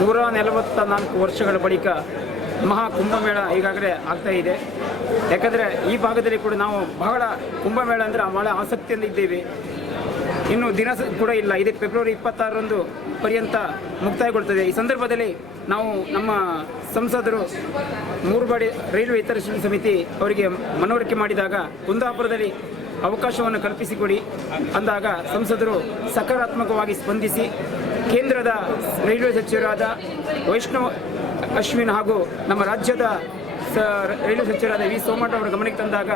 ಎಂಬತ್ತ ನಾಲ್ಕು ವರ್ಷಗಳ ಬಳಿಕ ಮಹಾ ಕುಂಭಮೇಳ ಈಗಾಗಲೇ ಆಗ್ತಾ ಇದೆ. ಯಾಕಂದರೆ ಈ ಭಾಗದಲ್ಲಿ ಕೂಡ ನಾವು ಬಹಳ ಕುಂಭಮೇಳ ಅಂದರೆ ಬಹಳ ಆಸಕ್ತಿಯಿಂದ ಇದ್ದೇವೆ. ಇನ್ನು ದಿನ ಕೂಡ ಇಲ್ಲ. ಇದೇ ಫೆಬ್ರವರಿ ಇಪ್ಪತ್ತಾರರಂದು ಪರ್ಯಂತ ಮುಕ್ತಾಯಗೊಳ್ತದೆ. ಈ ಸಂದರ್ಭದಲ್ಲಿ ನಾವು ನಮ್ಮ ಸಂಸದರು ಮೂರು ಬಾರಿ ರೈಲ್ವೆ ಇತರ ಸಮಿತಿ ಅವರಿಗೆ ಮನವರಿಕೆ ಮಾಡಿದಾಗ ಕುಂದಾಪುರದಲ್ಲಿ ಅವಕಾಶವನ್ನು ಕಲ್ಪಿಸಿಕೊಡಿ ಅಂದಾಗ ಸಂಸದರು ಸಕಾರಾತ್ಮಕವಾಗಿ ಸ್ಪಂದಿಸಿ ಕೇಂದ್ರದ ರೈಲ್ವೆ ಸಚಿವರಾದ ವೈಷ್ಣವ್ ಅಶ್ವಿನ್ ಹಾಗೂ ನಮ್ಮ ರಾಜ್ಯದ ರೈಲ್ವೆ ಸಚಿವರಾದ ವಿ ಸೋಮಣ್ಣ ಅವರ ಗಮನಕ್ಕೆ ತಂದಾಗ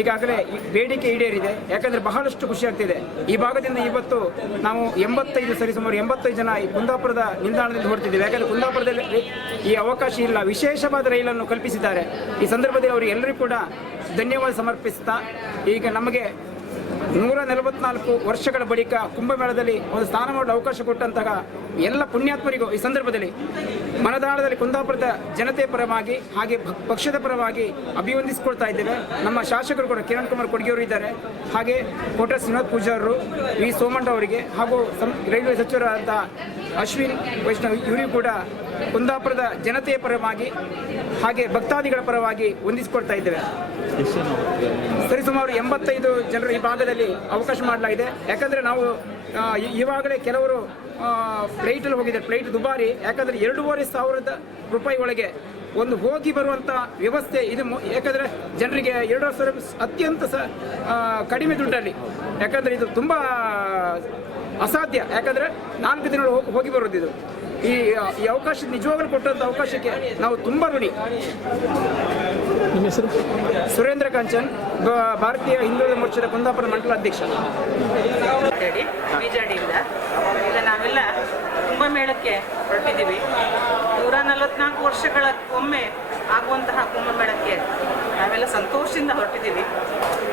ಈಗಾಗಲೇ ಬೇಡಿಕೆ ಈಡೇರಿದೆ. ಯಾಕಂದರೆ ಬಹಳಷ್ಟು ಖುಷಿ ಆಗ್ತಿದೆ. ಈ ಭಾಗದಿಂದ ಇವತ್ತು ನಾವು ಎಂಬತ್ತೈದು ಸರಿ ಸುಮಾರು ಎಂಬತ್ತೈದು ಜನ ಈ ಕುಂದಾಪುರದ ನಿಲ್ದಾಣದಲ್ಲಿ ಹೊರಟಿದ್ದೇವೆ ಯಾಕಂದರೆ ಕುಂದಾಪುರದಲ್ಲಿ ಈ ಅವಕಾಶ ಇಲ್ಲ. ವಿಶೇಷವಾದ ರೈಲನ್ನು ಕಲ್ಪಿಸಿದ್ದಾರೆ. ಈ ಸಂದರ್ಭದಲ್ಲಿ ಅವರು ಎಲ್ಲರಿಗೂ ಕೂಡ ಧನ್ಯವಾದ ಸಮರ್ಪಿಸ್ತಾ ಈಗ ನಮಗೆ ನೂರ ನಲವತ್ನಾಲ್ಕು ವರ್ಷಗಳ ಬಳಿಕ ಕುಂಭಮೇಳದಲ್ಲಿ ಒಂದು ಸ್ಥಾನ ಮಾಡಲು ಅವಕಾಶ ಕೊಟ್ಟಂತಹ ಎಲ್ಲ ಪುಣ್ಯಾತ್ಮರಿಗೂ ಈ ಸಂದರ್ಭದಲ್ಲಿ ಮನದಾಳದಲ್ಲಿ ಕುಂದಾಪುರದ ಜನತೆ ಪರವಾಗಿ ಹಾಗೆ ಪಕ್ಷದ ಪರವಾಗಿ ಅಭಿವಂದಿಸಿಕೊಳ್ತಾ ಇದ್ದೇವೆ. ನಮ್ಮ ಶಾಸಕರು ಕೂಡ ಕಿರಣ್ ಕುಮಾರ್ ಕೊಡಗಿಯವರು ಇದ್ದಾರೆ. ಹಾಗೆ ಕೋಟ ಶ್ರೀನಾಥ್ ಪೂಜಾರರು, ವಿ ಸೋಮಣ್ಣ ಅವರಿಗೆ ಹಾಗೂ ರೈಲ್ವೆ ಸಚಿವರಾದ ಅಶ್ವಿನ್, ವೈಷ್ಣವ್, ಇವರಿಗೂ ಕೂಡ ಕುಂದಾಪುರದ ಜನತೆಯ ಪರವಾಗಿ ಹಾಗೆ ಭಕ್ತಾದಿಗಳ ಪರವಾಗಿ ಹೊಂದಿಸಿಕೊಡ್ತಾ ಇದ್ದೇವೆ. ಸರಿ ಸುಮಾರು ಎಂಬತ್ತೈದು ಜನರು ಈ ಭಾಗದಲ್ಲಿ ಅವಕಾಶ ಮಾಡಲಾಗಿದೆ. ಯಾಕಂದರೆ ನಾವು ಇವಾಗಲೇ ಕೆಲವರು ಫ್ಲೈಟಲ್ಲಿ ಹೋಗಿದ್ದಾರೆ. ಫ್ಲೈಟ್ ದುಬಾರಿ. ಯಾಕಂದರೆ ಎರಡೂವರೆ ಸಾವಿರದ ರೂಪಾಯಿ ಒಳಗೆ ಒಂದು ಹೋಗಿ ಬರುವಂಥ ವ್ಯವಸ್ಥೆ ಇದು ಯಾಕಂದರೆ ಜನರಿಗೆ ಎರಡು ಸಾವಿರ ಅತ್ಯಂತ ಸ ಕಡಿಮೆ ದುಡ್ಡಲ್ಲಿ. ಯಾಕಂದರೆ ಇದು ತುಂಬ ಅಸಾಧ್ಯ. ಯಾಕಂದರೆ ನಾಲ್ಕು ದಿನಗಳು ಹೋಗಿ ಹೋಗಿ ಬರೋದು ಇದು ಈ ಈ ಅವಕಾಶ ನಿಜವಾಗಲೂ ಕೊಟ್ಟಂಥ ಅವಕಾಶಕ್ಕೆ ನಾವು ತುಂಬ ಋಣಿ. ನಿಮ್ಮ ಹೆಸರು? ಸುರೇಂದ್ರ ಕಾಂಚನ್ ಬ- ಭಾರತೀಯ ಹಿಂದುಳಿದ ಮೋರ್ಚಾದ ಕುಂದಾಪುರ ಮಂಡಲ ಅಧ್ಯಕ್ಷ. ಅಂತೇಳಿ ಬಿಜಾಡಿಯಿಂದ. ಈಗ ನಾವೆಲ್ಲ ಕುಂಭಮೇಳಕ್ಕೆ ಹೊರಟಿದ್ದೀವಿ. ನೂರ ನಲವತ್ನಾಲ್ಕು ವರ್ಷಗಳ ಒಮ್ಮೆ ಆಗುವಂತಹ ಕುಂಭಮೇಳಕ್ಕೆ ನಾವೆಲ್ಲ ಸಂತೋಷದಿಂದ ಹೊರಟಿದ್ದೀವಿ.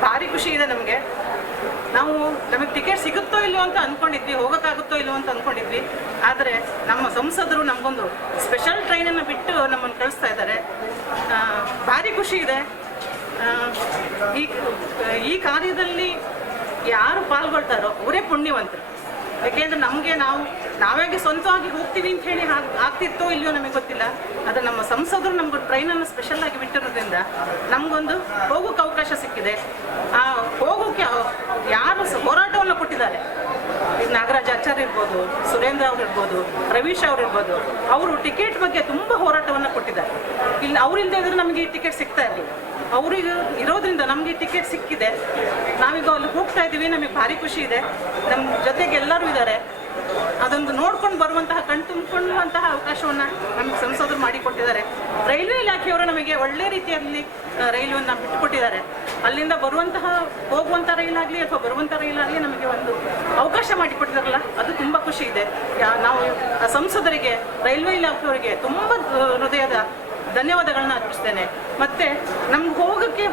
ಭಾರಿ ಖುಷಿ ಇದೆ ನಮಗೆ. ನಾವು ನಮಗೆ ಟಿಕೆಟ್ ಸಿಗುತ್ತೋ ಇಲ್ಲೋ ಅಂತ ಅಂದ್ಕೊಂಡಿದ್ವಿ ಹೋಗೋಕ್ಕಾಗುತ್ತೋ ಇಲ್ಲೋ ಅಂತ ಅಂದ್ಕೊಂಡಿದ್ವಿ ಆದರೆ ನಮ್ಮ ಸಂಸದರು ನಮಗೊಂದು ಸ್ಪೆಷಲ್ ಟ್ರೈನನ್ನು ಬಿಟ್ಟು ನಮ್ಮನ್ನು ಕಳಿಸ್ತಾ ಇದ್ದಾರೆ. ಭಾರಿ ಖುಷಿ ಇದೆ. ಈ ಈ ಕಾರ್ಯದಲ್ಲಿ ಯಾರು ಪಾಲ್ಗೊಳ್ತಾರೋ ಅವರೇ ಪುಣ್ಯವಂತರು. ಯಾಕೆಂದ್ರೆ ನಮಗೆ ನಾವು ನಾವೇಗೆ ಸ್ವಂತವಾಗಿ ಹೋಗ್ತೀವಿ ಅಂತ ಹೇಳಿ ಆಗ್ತಿತ್ತೋ ಇಲ್ಲವೋ ನಮಗೆ ಗೊತ್ತಿಲ್ಲ. ಆದರೆ ನಮ್ಮ ಸಂಸದರು ನಮ್ಗೆ ಟ್ರೈನನ್ನು ಸ್ಪೆಷಲ್ ಆಗಿ ಬಿಟ್ಟಿರೋದ್ರಿಂದ ನಮಗೊಂದು ಹೋಗೋಕೆ ಅವಕಾಶ ಸಿಕ್ಕಿದೆ. ಆ ಅವ್- ಯಾರು ಸ- ಹೋರಾಟವನ್ನು ಕೊಟ್ಟಿದ್ದಾರೆ ಈಗ ನಾಗರಾಜ್ ಆಚಾರ್ಯ ಇರ್ಬೋದು, ಸುರೇಂದ್ರ ಅವ್ರು ಇರ್ಬೋದು, ರವೀಶ್ ಅವ್ರು ಇರ್ಬೋದು, ಅವರು ಟಿಕೆಟ್ ಬಗ್ಗೆ ತುಂಬ ಹೋರಾಟವನ್ನು ಕೊಟ್ಟಿದ್ದಾರೆ. ಇಲ್ಲಿ ಅವರಿಲ್ಲದೆ ಇದ್ರೆ ನಮಗೆ ಟಿಕೆಟ್ ಸಿಗ್ತಾ ಇರಲಿಲ್ಲ. ಅವರಿಗೆ ಇರೋದ್ರಿಂದ ನಮಗೆ ಟಿಕೆಟ್ ಸಿಕ್ಕಿದೆ. ನಾವೀಗ ಅಲ್ಲಿ ಹೋಗ್ತಾ ಇದ್ದೀವಿ, ನಮಗೆ ಭಾರಿ ಖುಷಿ ಇದೆ. ನಮ್ಮ ಜೊತೆಗೆ ಎಲ್ಲರೂ ಇದ್ದಾರೆ. ಅದೊಂದು ನೋಡ್ಕೊಂಡು ಬರುವಂತಹ, ಕಣ್ ತುಂಬಿಕೊಳ್ಳುವಂತಹ ಅವಕಾಶವನ್ನು ನಮಗೆ ಸಂಸದರು ಮಾಡಿಕೊಟ್ಟಿದ್ದಾರೆ. ರೈಲ್ವೆ ಇಲಾಖೆಯವರು ನಮಗೆ ಒಳ್ಳೆ ರೀತಿಯಲ್ಲಿ ರೈಲನ್ನು ಬಿಟ್ಟುಕೊಟ್ಟಿದ್ದಾರೆ ಅಲ್ಲಿಂದ ಬರುವಂತಹ ಹೋಗುವಂಥ ರೈಲಾಗಲಿ ಅಥವಾ ಬರುವಂಥ ರೈಲಾಗಲಿ ನಮಗೆ ಒಂದು ಅವಕಾಶ ಮಾಡಿಕೊಟ್ಟಿದಾರಲ್ಲ, ಅದು ತುಂಬ ಖುಷಿ ಇದೆ. ನಾವು ಸಂಸದರಿಗೆ, ರೈಲ್ವೆ ಇಲಾಖೆಯವರಿಗೆ ತುಂಬ ಹೃದಯದ ಧನ್ಯವಾದಗಳನ್ನ ಅರ್ಪಿಸ್ತೇನೆ. ಮತ್ತೆ ನಮ್ಗೆ ಹೋಗೋಕ್ಕೆ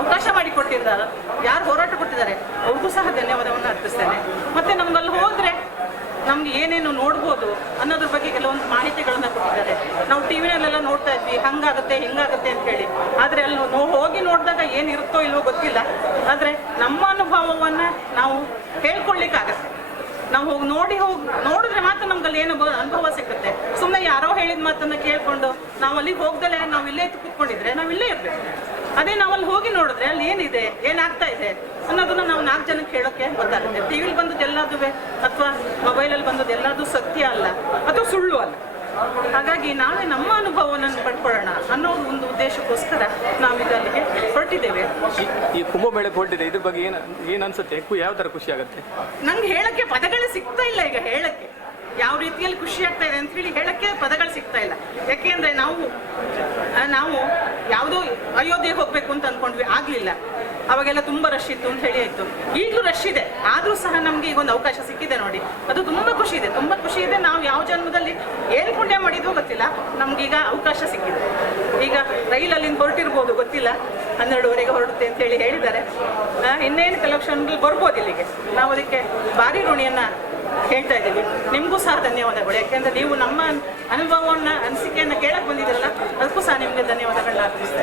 ಅವಕಾಶ ಮಾಡಿಕೊಟ್ಟಿದ್ದಾರೆ. ಯಾರು ಹೋರಾಟ ಕೊಟ್ಟಿದ್ದಾರೆ, ಅವ್ರಿಗೂ ಸಹ ಧನ್ಯವಾದವನ್ನು ಅರ್ಪಿಸ್ತೇನೆ. ಮತ್ತೆ ನಮ್ಗಲ್ಲಿ ಹೋದ್ರೆ ನಮ್ಗೆ ಏನೇನು ನೋಡ್ಬೋದು ಅನ್ನೋದ್ರ ಬಗ್ಗೆ ಕೆಲವೊಂದು ಮಾಹಿತಿಗಳನ್ನ ಕೊಟ್ಟಿದ್ದಾರೆ. ನಾವು ಟಿ ವಿನಲ್ಲೆಲ್ಲ ನೋಡ್ತಾ ಇದ್ವಿ, ಹಂಗಾಗುತ್ತೆ, ಹಿಂಗಾಗುತ್ತೆ ಅಂತ ಹೇಳಿ. ಆದ್ರೆ ಅಲ್ಲಿ ಹೋಗಿ ನೋಡಿದಾಗ ಏನಿರುತ್ತೋ ಇಲ್ವೋ ಗೊತ್ತಿಲ್ಲ. ಆದ್ರೆ ನಮ್ಮ ಅನುಭವವನ್ನ ನಾವು ಹೇಳ್ಕೊಳ್ಳಿಕ್ಕಾಗತ್ತೆ ನಾವು ಹೋಗಿ ನೋಡಿ ಹೋಗಿ ನೋಡಿದ್ರೆ ಮಾತ್ರ ನಮ್ಗೆ ಅಲ್ಲಿ ಏನು ಅನುಭವ ಸಿಗುತ್ತೆ. ಸುಮ್ಮನೆ ಯಾರೋ ಹೇಳಿದ ಮಾತನ್ನ ಕೇಳ್ಕೊಂಡು ನಾವು ಅಲ್ಲಿಗೆ ಹೋಗ್ದಲೆ ನಾವು ಇಲ್ಲೇ ಕೂತ್ಕೊಂಡಿದ್ರೆ ನಾವು ಇಲ್ಲೇ ಇರ್ಬೇಕು. ಅದೇ ನಾವು ಅಲ್ಲಿ ಹೋಗಿ ನೋಡಿದ್ರೆ ಅಲ್ಲಿ ಏನಿದೆ, ಏನಾಗ್ತಾ ಇದೆ ಅನ್ನೋದನ್ನ ನಾವು ನಾಲ್ಕು ಜನಕ್ಕೆ ಹೇಳೋಕೆ ಗೊತ್ತಾಗುತ್ತೆ. ಟಿ ವಿಲಿ ಬಂದದ್ದು ಎಲ್ಲದೂ ಅಥವಾ ಮೊಬೈಲಲ್ಲಿ ಬಂದದ್ದು ಎಲ್ಲದೂ ಸತ್ಯ ಅಲ್ಲ ಅಥವಾ ಸುಳ್ಳು ಅಲ್ಲ ಹಾಗಾಗಿ ನಾವೇ ನಮ್ಮ ಅನುಭವವನ್ನು ಪಡ್ಕೊಳ್ಳೋಣ ಅನ್ನೋ ಒಂದು ಉದ್ದೇಶಕ್ಕೋಸ್ಕರ ನಾವು ಅಲ್ಲಿಗೆ ಹೊರಟಿದ್ದೇವೆ. ಈ- ಕುಂಭಮೇಳಕ್ಕೆ ಹೊರಟಿದೆ ಇದ್ರ ಬಗ್ಗೆ ಏನು ಏನು ಅನ್ಸುತ್ತೆ? ಯಾವ ತರ ಖುಷಿ ಆಗುತ್ತೆ? ನಂಗೆ ಹೇಳಕ್ಕೆ ಪದಗಳು ಸಿಗ್ತಾ ಇಲ್ಲ ಈಗ ಹೇಳಕ್ಕೆ. ಯಾವ ರೀತಿಯಲ್ಲಿ ಖುಷಿ ಆಗ್ತಾ ಇದೆ ಅಂತ ಹೇಳಿ ಹೇಳಕ್ಕೆ ಪದಗಳು ಸಿಗ್ತಾ ಇಲ್ಲ. ಯಾಕೆಂದ್ರೆ ನಾವು ನಾವು ಯಾವುದೋ ಅಯೋಧ್ಯೆಗೆ ಹೋಗ್ಬೇಕು ಅಂತ ಅನ್ಕೊಂಡ್ವಿ ಆಗ್ಲಿಲ್ಲ. ಅವಾಗೆಲ್ಲ ತುಂಬಾ ರಶ್ ಇತ್ತು ಅಂತ ಹೇಳಿ ಆಯ್ತು. ಈಗಲೂ ರಶ್ ಇದೆ. ಆದ್ರೂ ಸಹ ನಮ್ಗೆ ಈಗ ಒಂದು ಅವಕಾಶ ಸಿಕ್ಕಿದೆ ನೋಡಿ. ಅದು ತುಂಬಾ ಖುಷಿ ಇದೆ. ತುಂಬಾ ಖುಷಿ ಇದೆ. ನಾವು ಯಾವ ಜನ್ಮದಲ್ಲಿ ಏನ್ ಪುಣ್ಯ ಮಾಡಿದ್ವೋ ಗೊತ್ತಿಲ್ಲ. ನಮ್ಗೀಗ ಅವಕಾಶ ಸಿಕ್ಕಿದೆ. ಈಗ ರೈಲಲ್ಲಿಂದ ಹೊರಟಿರ್ಬೋದು, ಗೊತ್ತಿಲ್ಲ. ಹನ್ನೆರಡುವರೆಗೆ ಹೊರಡುತ್ತೆ ಅಂತ ಹೇಳಿ ಹೇಳಿದ್ದಾರೆ. ಇನ್ನೇನು ಕ್ಷಣದಲ್ಲಿ ಬರ್ಬೋದು ಇಲ್ಲಿಗೆ. ನಾವು ಅದಕ್ಕೆ ಭಾರಿ ಋಣಿಯನ್ನ ಹೇಳ್ತಾ ಇದ್ದೀವಿ. ನಿಮಗೂ ಸಹ ಧನ್ಯವಾದಗಳು. ಯಾಕೆಂದ್ರೆ ನೀವು ನಮ್ಮ ಅನುಭವವನ್ನ, ಅನಿಸಿಕೆಯನ್ನು ಕೇಳಕ್ಕೆ ಬಂದಿದ್ದೀರಲ್ಲ, ಅದಕ್ಕೂ ಸಹ ನಿಮಗೆ ಧನ್ಯವಾದಗಳನ್ನ ಅರ್ಪಿಸ್ತಾ